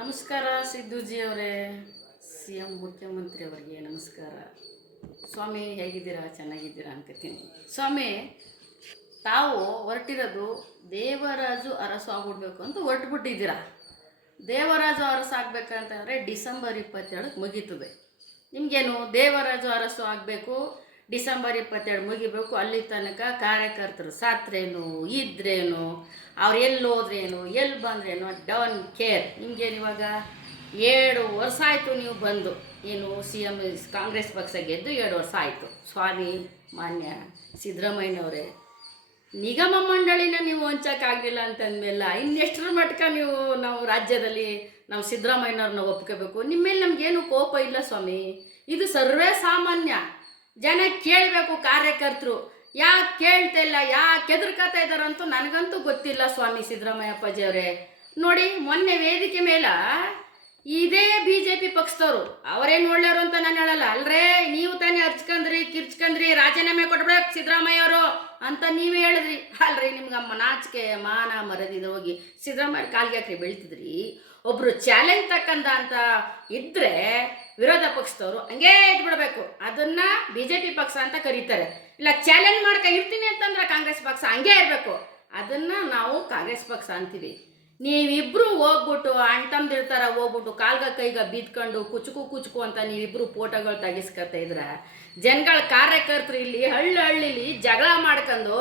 ನಮಸ್ಕಾರ ಸಿದ್ದೂಜಿಯವರೇ, C M ಮುಖ್ಯಮಂತ್ರಿ ಅವರಿಗೆ ನಮಸ್ಕಾರ. ಸ್ವಾಮಿ ಹೇಗಿದ್ದೀರಾ? ಚೆನ್ನಾಗಿದ್ದೀರಾ ಅನ್ಕೋತೀನಿ. ಸ್ವಾಮಿ, ತಾವು ಹೊರಟಿರೋದು ದೇವರಾಜು ಅರಸು ಆಗ್ಬಿಡ್ಬೇಕು ಅಂತ ಹೊರಟುಬಿಟ್ಟಿದ್ದೀರಾ. ದೇವರಾಜು ಅರಸು ಆಗಬೇಕಂತಂದರೆ ಡಿಸೆಂಬರ್ 27ಕ್ಕೆ ಮುಗೀತದೆ. ನಿಮಗೇನು ದೇವರಾಜು ಅರಸು ಆಗಬೇಕು, ಡಿಸೆಂಬರ್ 27 ಮುಗಿಬೇಕು. ಅಲ್ಲಿ ತನಕ ಕಾರ್ಯಕರ್ತರು ಸತ್ರೇನು ಇದ್ರೇನು, ಅವ್ರು ಎಲ್ಲಿ ಹೋದ್ರೇನು ಎಲ್ಲಿ ಬಂದ್ರೇನು ಡೋಂಟ್ ಕೇರ್. ನಿಮಗೇನು ಇವಾಗ 7 ವರ್ಷ ಆಯಿತು ನೀವು ಬಂದು, ಏನು ಸಿ ಎಮ್ ಕಾಂಗ್ರೆಸ್ ಪಕ್ಷ ಗೆದ್ದು 7 ವರ್ಷ ಆಯಿತು. ಸ್ವಾಮಿ ಮಾನ್ಯ ಸಿದ್ದರಾಮಯ್ಯನವರೇ, ನಿಗಮ ಮಂಡಳಿನ ನೀವು ಹೊಂಚೋಕ್ಕಾಗಲಿಲ್ಲ ಅಂತಂದಮೇಲೆ ಇನ್ನೆಷ್ಟರ ಮಟ್ಟ ನಾವು ರಾಜ್ಯದಲ್ಲಿ ನಾವು ಸಿದ್ದರಾಮಯ್ಯನವ್ರನ್ನ ಒಪ್ಕೋಬೇಕು? ನಿಮ್ಮ ಮೇಲೆ ನಮಗೇನು ಕೋಪ ಇಲ್ಲ ಸ್ವಾಮಿ. ಇದು ಸರ್ವೇ ಸಾಮಾನ್ಯ. ಜನ ಕೇಳಬೇಕು, ಕಾರ್ಯಕರ್ತರು ಯಾಕೆ ಕೇಳ್ತಾ ಇಲ್ಲ, ಯಾಕೆ ಹೆದರ್ಕೋತಾ ಇದ್ದಾರಂತೂ ನನಗಂತೂ ಗೊತ್ತಿಲ್ಲ ಸ್ವಾಮಿ ಸಿದ್ದರಾಮಯ್ಯ ಅಪ್ಪಾಜಿಯವರೇ. ನೋಡಿ, ಮೊನ್ನೆ ವೇದಿಕೆ ಮೇಲೆ ಇದೇ BJP ಪಕ್ಷದವರು ಅವರೇನು ಒಳ್ಳೆಯವರು ಅಂತ ನಾನು ಹೇಳಲ್ಲ, ಅಲ್ರೇ ನೀವು ತಾನೇ ಕಿರ್ಚ್ಕಂದ್ರಿ ರಾಜೀನಾಮೆ ಕೊಟ್ಬಿಡಕ್ಕೆ ಸಿದ್ದರಾಮಯ್ಯ ಅವರು ಅಂತ ನೀವೇ ಹೇಳಿದ್ರಿ ಅಲ್ರಿ. ನಿಮ್ಗೆ ನಾಚಿಕೆ ಮಾನ ಮರದಿದ ಹೋಗಿ ಸಿದ್ದರಾಮಯ್ಯ ಕಾಲ್ಗೆ ಹಾಕಿ ಬೆಳ್ತಿದ್ರಿ. ಒಬ್ಬರು ಚಾಲೆಂಜ್ ತಕ್ಕಂದ ಅಂತ ಇದ್ದರೆ ವಿರೋಧ ಪಕ್ಷದವರು ಹಂಗೇ ಇಟ್ಬಿಡ್ಬೇಕು, ಅದನ್ನು BJP ಪಕ್ಷ ಅಂತ ಕರೀತಾರೆ. ಇಲ್ಲ ಚಾಲೆಂಜ್ ಮಾಡ್ಕೊ ಇರ್ತೀನಿ ಅಂತಂದ್ರೆ ಕಾಂಗ್ರೆಸ್ ಪಕ್ಷ ಹಂಗೇ ಇರಬೇಕು, ಅದನ್ನು ನಾವು ಕಾಂಗ್ರೆಸ್ ಪಕ್ಷ ಅಂತೀವಿ. ನೀವಿಬ್ಬರು ಹೋಗ್ಬಿಟ್ಟು ಅಣ್ತಂದಿರ್ತಾರ ಹೋಗ್ಬಿಟ್ಟು ಕಾಲ್ಗ ಕೈಗ ಬಿದ್ಕೊಂಡು ಕುಚುಕು ಅಂತ ನೀವಿಬ್ಬರು ಫೋಟೋಗಳು ತೆಗಿಸ್ಕೊತಾ ಇದ್ರೆ ಜನಗಳ ಕಾರ್ಯಕರ್ತರು ಇಲ್ಲಿ ಹಳ್ಳಿಲಿ ಜಗಳ ಮಾಡ್ಕೊಂಡು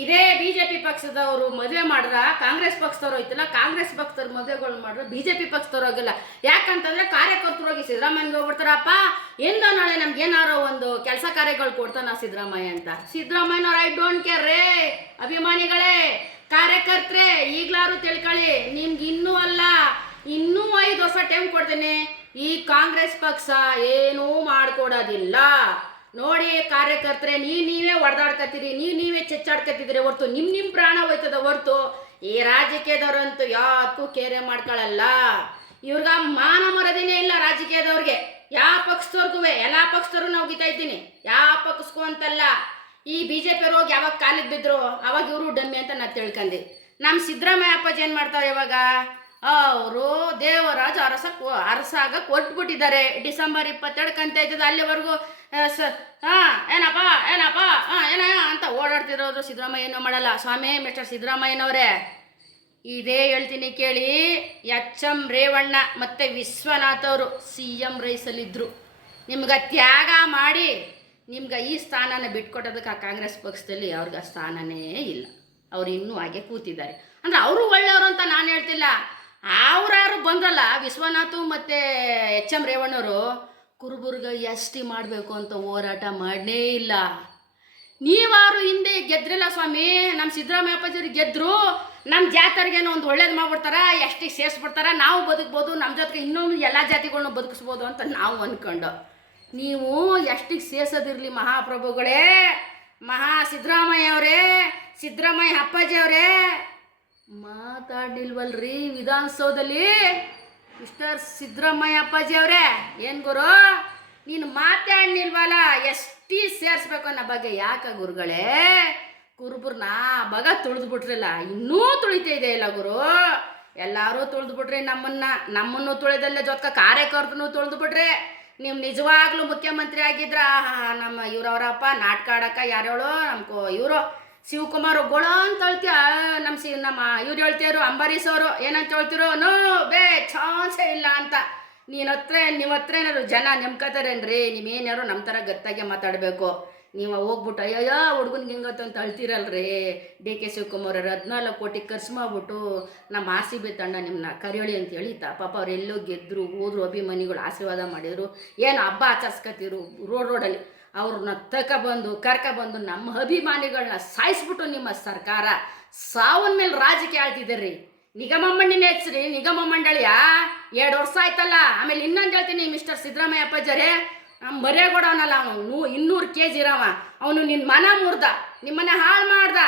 ಇದೇ BJP ಪಕ್ಷದವರು ಮದುವೆ ಮಾಡ್ರ ಕಾಂಗ್ರೆಸ್ ಪಕ್ಷದವ್ರು ಹೋಯ್ತಿಲ್ಲ, ಕಾಂಗ್ರೆಸ್ ಪಕ್ಷದವ್ರು ಮದುವೆಗಳು ಮಾಡ್ರೆ BJP ಪಕ್ಷದವ್ರು ಹೋಗಿಲ್ಲ. ಯಾಕಂತಂದ್ರೆ ಕಾರ್ಯಕರ್ತರು ಹೋಗಿ ಸಿದ್ದರಾಮಯ್ಯಗೆ ಹೋಗ್ಬಿಡ್ತಾರಪ್ಪ, ಎಂದೋ ನಾಳೆ ನಮ್ಗೆ ಏನಾರೋ ಒಂದು ಕೆಲಸ ಕಾರ್ಯಗಳು ಕೊಡ್ತಾನ ಸಿದ್ದರಾಮಯ್ಯ ಅಂತ. ಸಿದ್ದರಾಮಯ್ಯನವ್ರು ಐ ಡೋಂಟ್ ಕೇರ್ ರೇ ಅಭಿಮಾನಿಗಳೇ, ಕಾರ್ಯಕರ್ತರೆ ಈಗಲಾರು ತಿಳ್ಕೊಳ್ಳಿ, ನಿಮ್ಗೆ ಇನ್ನೂ ಅಲ್ಲ ಇನ್ನೂ 5 ವರ್ಷ ಟೈಮ್ ಕೊಡ್ತೇನೆ. ಈ ಕಾಂಗ್ರೆಸ್ ಪಕ್ಷ ಏನೂ ಮಾಡ್ಕೊಡೋದಿಲ್ಲ. ನೋಡಿ ಕಾರ್ಯಕರ್ತರೆ, ನೀವೇ ಹೊಡೆದಾಡ್ಕತ್ತೀರಿ, ನೀವೇ ಚೆಚ್ಚಾಡ್ಕತ್ತಿದ್ರಿ ಹೊರ್ತು ನಿಮ್ಮ ಪ್ರಾಣ ಹೋಯ್ತದ ಹೊರ್ತು ಈ ರಾಜಕೀಯದವ್ರಂತೂ ಯಾಕೂ ಕೇರೆ ಮಾಡ್ಕೊಳ್ಳಲ್ಲ. ಇವ್ರಿಗ ಮಾನ ಮರದಿನೇ ಇಲ್ಲ ರಾಜಕೀಯದವ್ರಿಗೆ. ಯಾವ ಪಕ್ಷದವ್ರಿಗೂ ಎಲ್ಲ ಪಕ್ಷದವ್ರು ನಾವು ಗಿತಾ ಇದ್ದೀನಿ, ಯಾವ ಪಕ್ಷಕ್ಕೂ ಅಂತಲ್ಲ. ಈ BJP ಅವ್ರು ಹೋಗಿ ಯಾವಾಗ ಕಾಲಿಗೆ ಬಿದ್ರು ಅವಾಗ ಇವರು ಡಮ್ಮಿ ಅಂತ ನಾನು ತಿಳ್ಕೊಂಡೆ. ನಮ್ಮ ಸಿದ್ದರಾಮಯ್ಯ ಅಪ್ಪಾಜಿ ಏನು ಮಾಡ್ತಾರೆ ಇವಾಗ, ಅವರು ದೇವರಾಜು ಅರಸಾಗಕ್ಕೆ ಹೊರಟ್ಬಿಟ್ಟಿದ್ದಾರೆ. ಡಿಸೆಂಬರ್ 27 ಅಂತ ಇದ್ದದ್ದು ಅಲ್ಲಿವರೆಗೂ ಏನಪ್ಪ ಏನ ಅಂತ ಓಡಾಡ್ತಿರೋದು. ಸಿದ್ದರಾಮಯ್ಯ ಏನೋ ಮಾಡಲ್ಲ. ಸ್ವಾಮಿ ಮಿಸ್ಟರ್ ಸಿದ್ದರಾಮಯ್ಯನವರೇ, ಇದೇ ಹೇಳ್ತೀನಿ ಕೇಳಿ, ಎಂ ರೇವಣ್ಣ ಮತ್ತು ವಿಶ್ವನಾಥ್ ಅವರು CM ರೈಸಲ್ಲಿದ್ದರು. ನಿಮ್ಗೆ ತ್ಯಾಗ ಮಾಡಿ ನಿಮ್ಗೆ ಈ ಸ್ಥಾನನ ಬಿಟ್ಕೊಟ್ಟೋದಕ್ಕೆ ಆ ಕಾಂಗ್ರೆಸ್ ಪಕ್ಷದಲ್ಲಿ ಅವ್ರಿಗೆ ಆ ಸ್ಥಾನನೇ ಇಲ್ಲ. ಅವ್ರು ಇನ್ನೂ ಹಾಗೆ ಕೂತಿದ್ದಾರೆ. ಅಂದರೆ ಅವರು ಒಳ್ಳೆಯವರು ಅಂತ ನಾನು ಹೇಳ್ತಿಲ್ಲ. ಅವ್ರಾರು ಬಂದ್ರಲ್ಲ ವಿಶ್ವನಾಥ್ ಮತ್ತು ಎಂ ರೇವಣ್ಣವರು, ಕುರುಬುರ್ಗ ST ಮಾಡಬೇಕು ಅಂತ ಹೋರಾಟ ಮಾಡಲೇ ಇಲ್ಲ. ನೀವಾರು ಹಿಂದೆ ಗೆದ್ರಿಲ್ಲ ಸ್ವಾಮಿ. ನಮ್ಮ ಸಿದ್ದರಾಮಯ್ಯ ಅಪ್ಪಾಜಿಯವ್ರಿಗೆ ಗೆದ್ದರು, ನಮ್ಮ ಜಾತರಿಗೇನೋ ಒಂದು ಒಳ್ಳೇದು ಮಾಡ್ಬಿಡ್ತಾರ, ST ಸೇರಿಸ್ಬಿಡ್ತಾರ, ನಾವು ಬದುಕ್ಬೋದು, ನಮ್ಮ ಜೊತೆಗೆ ಇನ್ನೊಂದು ಎಲ್ಲ ಜಾತಿಗಳ್ನ ಬದುಕಿಸ್ಬೋದು ಅಂತ ನಾವು ಅಂದ್ಕೊಂಡು, ನೀವು ಎಷ್ಟಿಗೆ ಸೇರಿಸೋದಿರಲಿ ಮಹಾಪ್ರಭುಗಳೇ, ಸಿದ್ದರಾಮಯ್ಯ ಅಪ್ಪಾಜಿಯವರೇ, ಮಾತಾಡಿಲ್ವಲ್ರಿ ವಿಧಾನಸೌಧದಲ್ಲಿ ಮಿಸ್ಟರ್ ಸಿದ್ದರಾಮಯ್ಯ ಅಪ್ಪಾಜಿಯವರೇ. ಏನು ಗುರು ನೀನು ಮಾತಾಡ್ನಿಲ್ವಲ್ಲ ST ಸೇರಿಸ್ಬೇಕು ಅನ್ನೋ ಬಗ್ಗೆ? ಯಾಕೆ ಗುರುಗಳೇ, ಕುರುಬರ್ನ ಬಗ ತುಳಿದ್ಬಿಟ್ರಲ್ಲ, ಇನ್ನೂ ತುಳಿತಾ ಇದೆ ಇಲ್ಲ ಗುರು. ಎಲ್ಲರೂ ತುಳಿದ್ಬಿಟ್ರಿ, ನಮ್ಮನ್ನು ತುಳಿದಲ್ಲೇ ಜೊತೆ ಕಾರ್ಯಕರ್ತನೂ ತುಳಿದ್ಬಿಟ್ರಿ. ನೀವು ನಿಜವಾಗ್ಲೂ ಮುಖ್ಯಮಂತ್ರಿ ಆಗಿದ್ರ ನಮ್ಮ ಇವ್ರವರಪ್ಪ ನಾಟಕ ಆಡಕ್ಕೆ ಯಾರೇಳು ಇವರು ಶಿವಕುಮಾರ್ ಗೊಳ ಅಂತ ಹೇಳ್ತೀಯ, ನಮ್ಮ ಇವ್ರು ಹೇಳ್ತಿದ್ರು ಅಂಬರೀಷ್ ಅವರು ಏನಂತ ಹೇಳ್ತಿರೋ, ನೋ ಬೇ ಚಾನ್ಸೇ ಇಲ್ಲ ಅಂತ. ನೀವು ಹತ್ರ ಏನಾರು ಜನ ನೆಮ್ಕತಾರೇನ್ರಿ? ನೀವೇನಾರು ನಮ್ಮ ಥರ ಗತ್ತಾಗೆ ಮಾತಾಡಬೇಕು. ನೀವು ಹೋಗ್ಬಿಟ್ಟು ಅಯ್ಯೋ ಹುಡುಗನ್ಗೆ ಹಿಂಗತ್ತು ಅಂತ ಅಳ್ತೀರಲ್ರಿ. DK ಶಿವಕುಮಾರ್ ಅವರು 14 ಕೋಟಿ ಖರ್ಚು ಮಾಡ್ಬಿಟ್ಟು ನಮ್ಮ RCB ತಂಡ ನಿಮ್ಮನ್ನ ಕರಿಯಳಿ ಅಂತ ಹೇಳಿತಾ. ಪಾಪ ಅವ್ರು ಎಲ್ಲೋ ಗೆದ್ದರು ಹೋದ್ರು, ಅಭಿಮಾನಿಗಳು ಆಶೀರ್ವಾದ ಮಾಡಿದರು, ಏನು ಹಬ್ಬ ಆಚರಿಸ್ಕೊತಿರು ರೋಡಲ್ಲಿ. ಅವ್ರನ್ನ ಕರ್ಕೊಬಂದು ನಮ್ಮ ಅಭಿಮಾನಿಗಳನ್ನ ಸಾಯಿಸ್ಬಿಟ್ಟು ನಿಮ್ಮ ಸರ್ಕಾರ ಸಾವನ್ ಮೇಲೆ ರಾಜಕೀಯ ಆಳ್ತಿದ್ದೀರಿ. ನಿಗಮ ಮಂಡಳಿನೇ ಹೆಚ್ಚ್ರಿ, ನಿಗಮ ಮಂಡಳಿಯ 2 ವರ್ಷ ಆಯ್ತಲ್ಲ. ಆಮೇಲೆ ಇನ್ನೊಂದು ಹೇಳ್ತೀನಿ ಮಿಸ್ಟರ್ ಸಿದ್ದರಾಮಯ್ಯ ಅಪ್ಪಾಜರೇ, ನಮ್ಮ ಮರ್ಯಾಗೊಡವನಲ್ಲ ಅವನು 200 kg ಇರವ, ಅವನು ನಿನ್ನ ಮನ ಮುರ್ದ, ನಿಮ್ಮನ್ನ ಹಾಳು ಮಾಡ್ದ.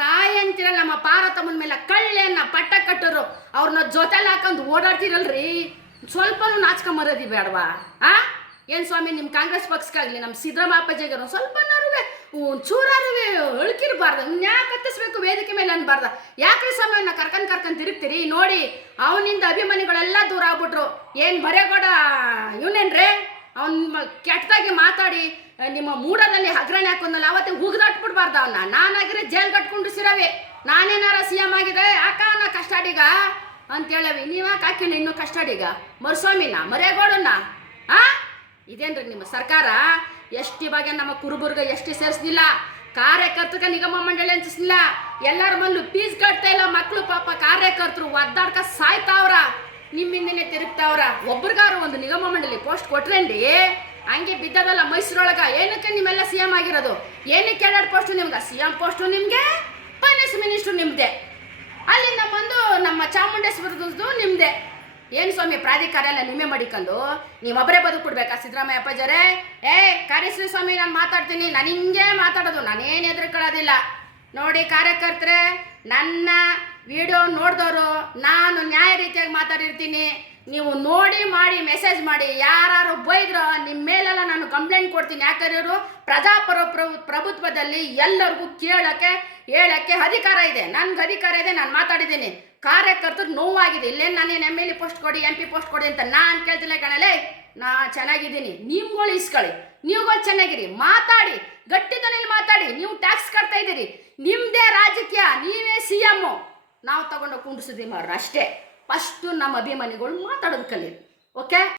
ತಾಯಿ ಅಂತಿರಲ್ಲ ನಮ್ಮ ಪಾರ್ವತಮ್ಮನ ಮೇಲೆ ಕಳ್ಳೆಯನ್ನ ಪಟ್ಟ ಕಟ್ಟರು, ಅವ್ರನ್ನ ಜೊತೆಲಿ ಹಾಕೊಂಡು ಓಡಾಡ್ತಿರಲ್ರಿ. ಸ್ವಲ್ಪನೂ ನಾಚ್ಕೊಂಬರೋದಿ ಬೇಡವಾ? ಏನು ಸ್ವಾಮಿ, ನಿಮ್ಮ ಕಾಂಗ್ರೆಸ್ ಪಕ್ಷಕ್ಕಾಗಲಿ ನಮ್ಮ ಸಿದ್ದರಾಮಯ್ಯ ಅಪ್ಪಾಜಿಗಾರು ಸ್ವಲ್ಪನಾರುವೆ ಚೂರಾರುವೆ ಅಳ್ಕಿರ್ಬಾರ್ದು. ಇನ್ಯಾಕೆ ಹತ್ತಿಸ್ಬೇಕು ವೇದಿಕೆ ಮೇಲೆ ಅನ್ಬಾರ್ದ? ಯಾಕ್ರಿ ಸಮಯನ ಕರ್ಕೊಂಡು ತಿರುಗ್ತೀರಿ ನೋಡಿ. ಅವನಿಂದ ಅಭಿಮಾನಿಗಳೆಲ್ಲ ದೂರ ಆಗ್ಬಿಟ್ರು. ಏನು ಬರೇಗೌಡ ಇವನೇನ್ರೇ ಅವ್ನ ಕೆಟ್ಟದಾಗಿ ಮಾತಾಡಿ ನಿಮ್ಮ ಮೂಡದಲ್ಲಿ ಹಗರಣೆ ಹಾಕೊಂಡಲ್ಲ, ಅವತ್ತು ಹುಗ್ದಾಟ್ಬಿಡ್ಬಾರ್ದು ಅವನ್ನ. ನಾನಾಗಿದ್ರೆ ಜೈಲ್ ಕಟ್ಕೊಂಡು ಸಿರವೆ, ನಾನೇನಾರ CM ಆಗಿದೆ ಯಾಕ ನಾ ಕಸ್ಟಡಿಗ ಅಂತೇಳವಿ. ನೀವ್ಯಾಕೆ ಹಾಕಿನ ಇನ್ನೂ ಕಸ್ಟಡಿಗ ಮರುಸ್ವಾಮಿನ ಮರೇಗೌಡನ್ನ? ಇದೇನ್ರಿ ನಿಮ್ಮ ಸರ್ಕಾರ? ಎಷ್ಟಿ ಬಗ್ಗೆ ನಮ್ಮ ಕುರುಬರ್ಗ ಎಷ್ಟು ಸೇರಿಸ್ಲಿಲ್ಲ, ಕಾರ್ಯಕರ್ತರಿಗೆ ನಿಗಮ ಮಂಡಳಿ ಅಂತಿಸ್ಲಿಲ್ಲ, ಎಲ್ಲರ ಮನೇಲೂ ಫೀಸ್ ಕಟ್ತಾ ಇಲ್ಲ ಮಕ್ಕಳು. ಪಾಪ ಕಾರ್ಯಕರ್ತರು ಒದ್ದಾಡ್ಕ ಸಾಯ್ತಾವ್ರ, ನಿಮ್ಮಿಂದನೇ ತಿರುಗ್ತಾವ್ರ. ಒಬ್ರಿಗಾರು ಒಂದು ನಿಗಮ ಮಂಡಳಿ ಪೋಸ್ಟ್ ಕೊಟ್ರೇನ್ರಿ? ಹಂಗೆ ಬಿದ್ದದಲ್ಲ ಮೈಸೂರೊಳಗ. ಏನಕ್ಕೆ ನಿಮ್ಮೆಲ್ಲ CM ಆಗಿರೋದು? ಏನಕ್ಕೆ 2 ಪೋಸ್ಟು ನಿಮ್ಗೆ? CM ಪೋಸ್ಟು ನಿಮಗೆ, ಫೈನಾನ್ಸ್ ಮಿನಿಸ್ಟ್ರು ನಿಮ್ಮದೇ, ಅಲ್ಲಿಂದ ಬಂದು ನಮ್ಮ ಚಾಮುಂಡೇಶ್ವರದ್ದು ನಿಮ್ಮದೇ. ಏನು ಸ್ವಾಮಿ ಪ್ರಾಧಿಕಾರ ಎಲ್ಲ ನಿಮ್ಮೆ ಮಾಡಿಕೊಂಡು ನೀವೊಬ್ಬರೇ ಬದುಕ್ಬಿಡ್ಬೇಕಾ ಸಿದ್ದರಾಮಯ್ಯ ಅಪ್ಪಾಜರೇ? ಕರೆಸ್ರಿ ಸ್ವಾಮಿ, ನಾನು ಮಾತಾಡ್ತೀನಿ. ನಾನು ಹಿಂಗೆ ಮಾತಾಡೋದು, ನಾನೇನು ಹೆದರ್ಕೊಳ್ಳೋದಿಲ್ಲ. ನೋಡಿ ಕಾರ್ಯಕರ್ತರೆ, ನನ್ನ ವಿಡಿಯೋ ನೋಡಿದವರು ನಾನು ನ್ಯಾಯ ರೀತಿಯಾಗಿ ಮಾತಾಡಿರ್ತೀನಿ. ನೀವು ನೋಡಿ ಮಾಡಿ ಮೆಸೇಜ್ ಮಾಡಿ. ಯಾರು ಬೈದ್ರೋ ನಿಮ್ಮ ಮೇಲೆಲ್ಲ ನಾನು ಕಂಪ್ಲೇಂಟ್ ಕೊಡ್ತೀನಿ. ಯಾಕಂದ್ರೆ ಇವರು ಪ್ರಭುತ್ವದಲ್ಲಿ ಎಲ್ಲರಿಗೂ ಕೇಳೋಕ್ಕೆ ಹೇಳೋಕ್ಕೆ ಅಧಿಕಾರ ಇದೆ. ನನಗೆ ಅಧಿಕಾರ ಇದೆ, ನಾನು ಮಾತಾಡಿದ್ದೀನಿ. ಕಾರ್ಯಕರ್ತರು ನೋವಾಗಿದೆ. ಇಲ್ಲೇನು ನಾನೇನು MLA ಪೋಸ್ಟ್ ಕೊಡಿ MP ಪೋಸ್ಟ್ ಕೊಡಿ ಅಂತ ನಾನು ಕೇಳ್ತಿಲ್ಲ ಕಣಲೆ. ನಾ ಚೆನ್ನಾಗಿದ್ದೀನಿ, ನಿಮ್ಗಳು ಇಸ್ಕೊಳ್ಳಿ, ನೀವುಗಳು ಚೆನ್ನಾಗಿರಿ, ಮಾತಾಡಿ, ಗಟ್ಟಿದನಲ್ಲಿ ಮಾತಾಡಿ. ನೀವು ಟ್ಯಾಕ್ಸ್ ಕಟ್ತಾ ಇದ್ದೀರಿ, ನಿಮ್ಮದೇ ರಾಜಕೀಯ, ನೀವೇ CM. ನಾವು ತಗೊಂಡು ಕುಂಡಿಸಿದ್ವಿ ಮಾರ್ರ ಅಷ್ಟೇ. ಫಸ್ಟು ನಮ್ಮ ಅಭಿಮಾನಿಗಳು ಮಾತಾಡೋದು ಕಲೀರಿ. ಓಕೆ.